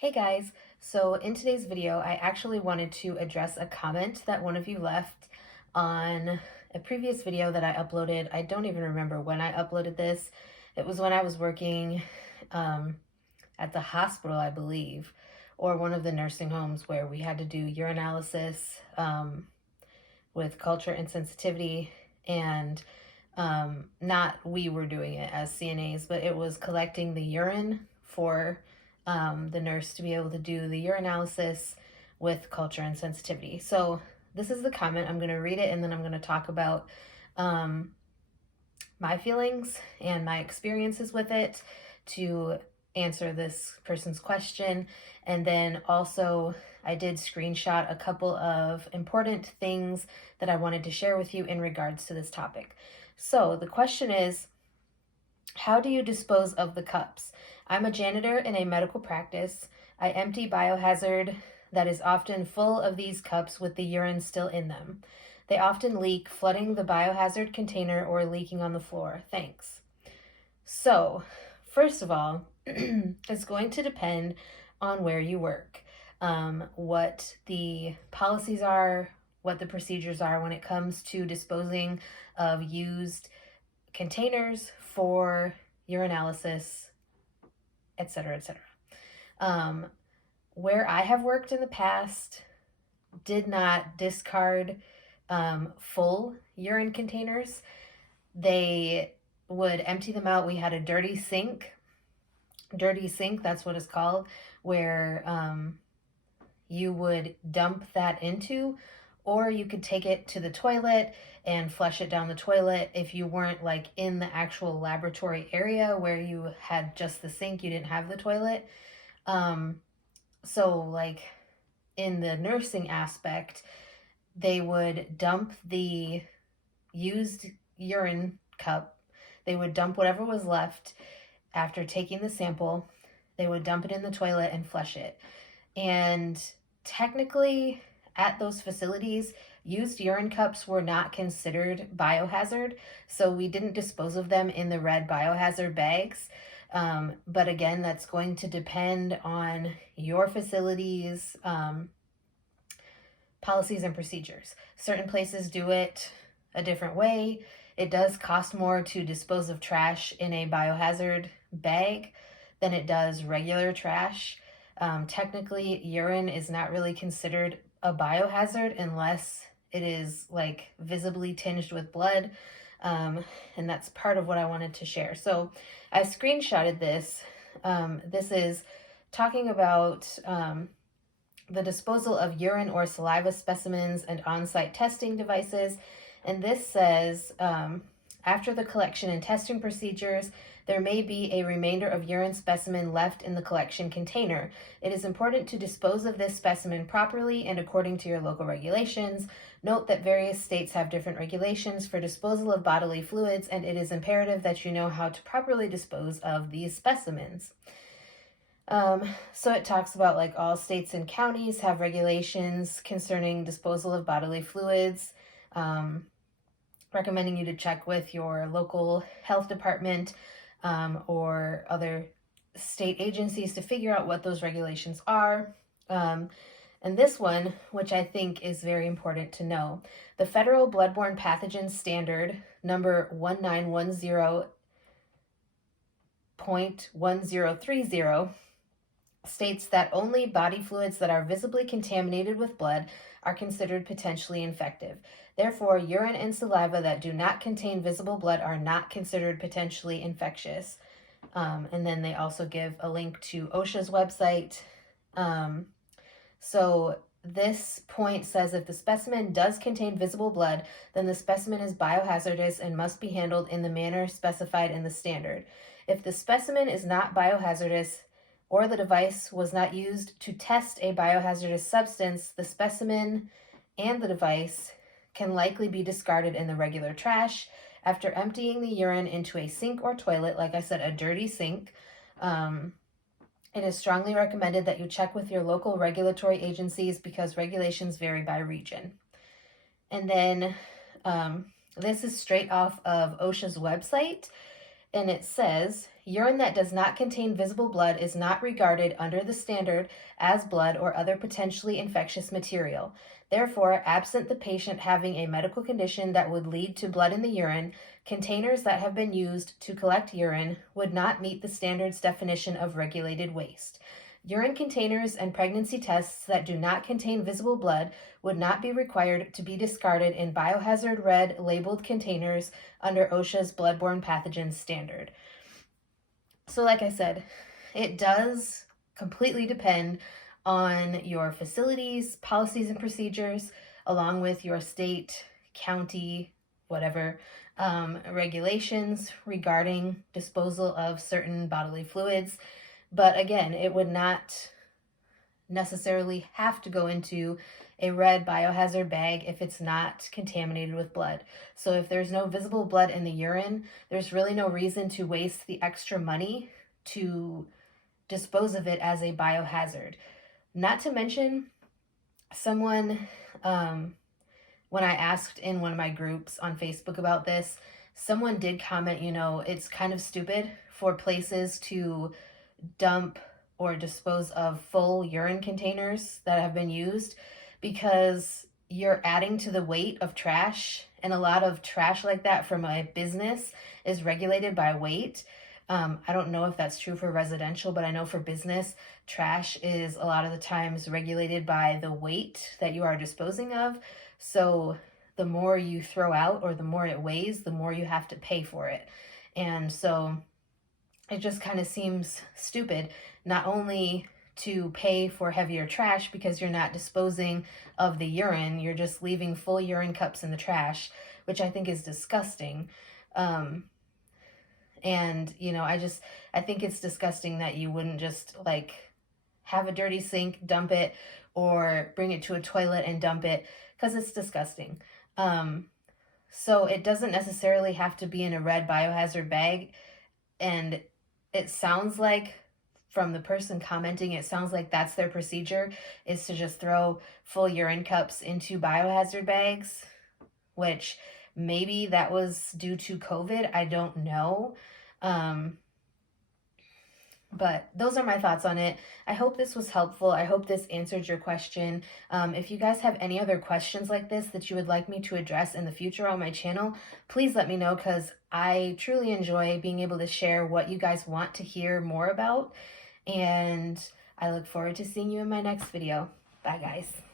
Hey guys, so in today's video, I actually wanted to address a comment that one of you left on a previous video that I uploaded. I don't even remember when I uploaded this. It was when I was working at the hospital, I believe, or one of the nursing homes where we had to do urinalysis with culture and sensitivity, and not we were doing it as CNAs, but it was collecting the urine for the nurse to be able to do the urinalysis with culture and sensitivity. So this is the comment. I'm going to read it and then I'm going to talk about my feelings and my experiences with it to answer this person's question. And then also I did screenshot a couple of important things that I wanted to share with you in regards to this topic. So the question is, how do you dispose of the cups? I'm a janitor in a medical practice. I empty biohazard that is often full of these cups with the urine still in them. They often leak, flooding the biohazard container or leaking on the floor. Thanks. So, first of all, it's going to depend on where you work, what the policies are, what the procedures are when it comes to disposing of used containers for urinalysis, etc., etc. Where I have worked in the past, did not discard full urine containers. They would empty them out. We had a dirty sink, that's what it's called, where you would dump that into, or you could take it to the toilet and flush it down the toilet. If you weren't like in the actual laboratory area where you had just the sink, you didn't have the toilet. So like in the nursing aspect, they would dump the used urine cup. They would dump whatever was left after taking the sample. They would dump it in the toilet and flush it. And technically, at those facilities, used urine cups were not considered biohazard, so we didn't dispose of them in the red biohazard bags. But again, that's going to depend on your facility's policies and procedures. Certain places do it a different way. It does cost more to dispose of trash in a biohazard bag than it does regular trash. Technically, urine is not really considered a biohazard unless it is like visibly tinged with blood. And that's part of what I wanted to share. So I screenshotted this. This is talking about the disposal of urine or saliva specimens and on-site testing devices. And this says, after the collection and testing procedures, there may be a remainder of urine specimen left in the collection container. It is important to dispose of this specimen properly and according to your local regulations. Note that various states have different regulations for disposal of bodily fluids, and it is imperative that you know how to properly dispose of these specimens. So it talks about like all states and counties have regulations concerning disposal of bodily fluids, recommending you to check with your local health department or other state agencies to figure out what those regulations are. And this one, which I think is very important to know, the Federal Bloodborne Pathogens Standard number 1910.1030 states that only body fluids that are visibly contaminated with blood are considered potentially infective. Therefore, urine and saliva that do not contain visible blood are not considered potentially infectious. And then they also give a link to OSHA's website. So this point says if the specimen does contain visible blood, then the specimen is biohazardous and must be handled in the manner specified in the standard. If the specimen is not biohazardous, or the device was not used to test a biohazardous substance, the specimen and the device can likely be discarded in the regular trash. After emptying the urine into a sink or toilet, like I said, a dirty sink, it is strongly recommended that you check with your local regulatory agencies because regulations vary by region. And then this is straight off of OSHA's website. and it says, urine that does not contain visible blood is not regarded under the standard as blood or other potentially infectious material. Therefore, absent the patient having a medical condition that would lead to blood in the urine, containers that have been used to collect urine would not meet the standard's definition of regulated waste. Urine containers and pregnancy tests that do not contain visible blood would not be required to be discarded in biohazard red labeled containers under OSHA's bloodborne pathogens standard. So like I said, it does completely depend on your facilities, policies, and procedures, along with your state, county, whatever, regulations regarding disposal of certain bodily fluids. But again, it would not necessarily have to go into a red biohazard bag if it's not contaminated with blood. So if there's no visible blood in the urine, there's really no reason to waste the extra money to dispose of it as a biohazard. Not to mention, someone, when I asked in one of my groups on Facebook about this, someone did comment, it's kind of stupid for places to dump or dispose of full urine containers that have been used, because you're adding to the weight of trash, and a lot of trash like that from a business is regulated by weight. I don't know if that's true for residential, but I know for business, trash is a lot of the times regulated by the weight that you are disposing of. So the more you throw out or the more it weighs, the more you have to pay for it. And so it just kind of seems stupid, not only to pay for heavier trash because you're not disposing of the urine, you're just leaving full urine cups in the trash, which I think is disgusting. And, I think it's disgusting that you wouldn't just have a dirty sink, dump it, or bring it to a toilet and dump it, because it's disgusting. So it doesn't necessarily have to be in a red biohazard bag. And it sounds like, from the person commenting, it sounds like that's their procedure, is to just throw full urine cups into biohazard bags, which maybe that was due to COVID. I don't know. But those are my thoughts on it. I hope this was helpful. I hope this answered your question. If you guys have any other questions like this that you would like me to address in the future on my channel, please let me know, because I truly enjoy being able to share what you guys want to hear more about. And I look forward to seeing you in my next video. Bye, guys.